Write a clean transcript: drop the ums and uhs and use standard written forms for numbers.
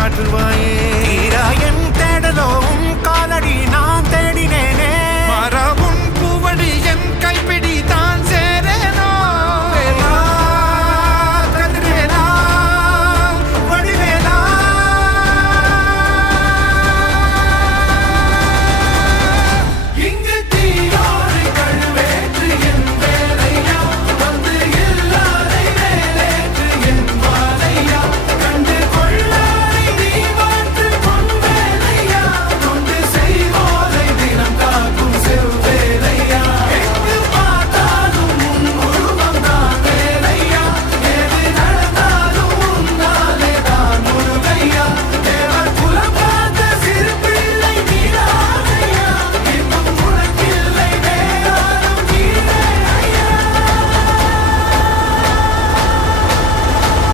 காற்றுவாயே என் தேடலோ உன் காலடி நான் தேடினேனே மரபுன் பூவடி என் கை